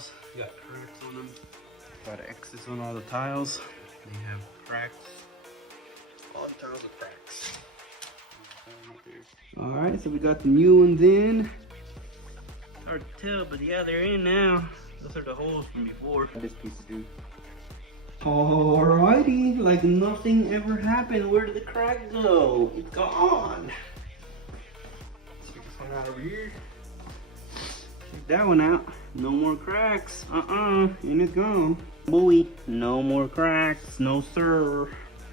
tiles got cracks on them. Got X's on all the tiles. They have cracks. All the tiles have cracks. Alright, so we got the new ones in. Hard to tell, but yeah, they're in now. Those are the holes from before. This piece of dude. Alrighty, like nothing ever happened. Where did the crack go? It's gone. Let's check this one out over here. Check that one out. No more cracks. And it's gone. Boy, no more cracks. No sir.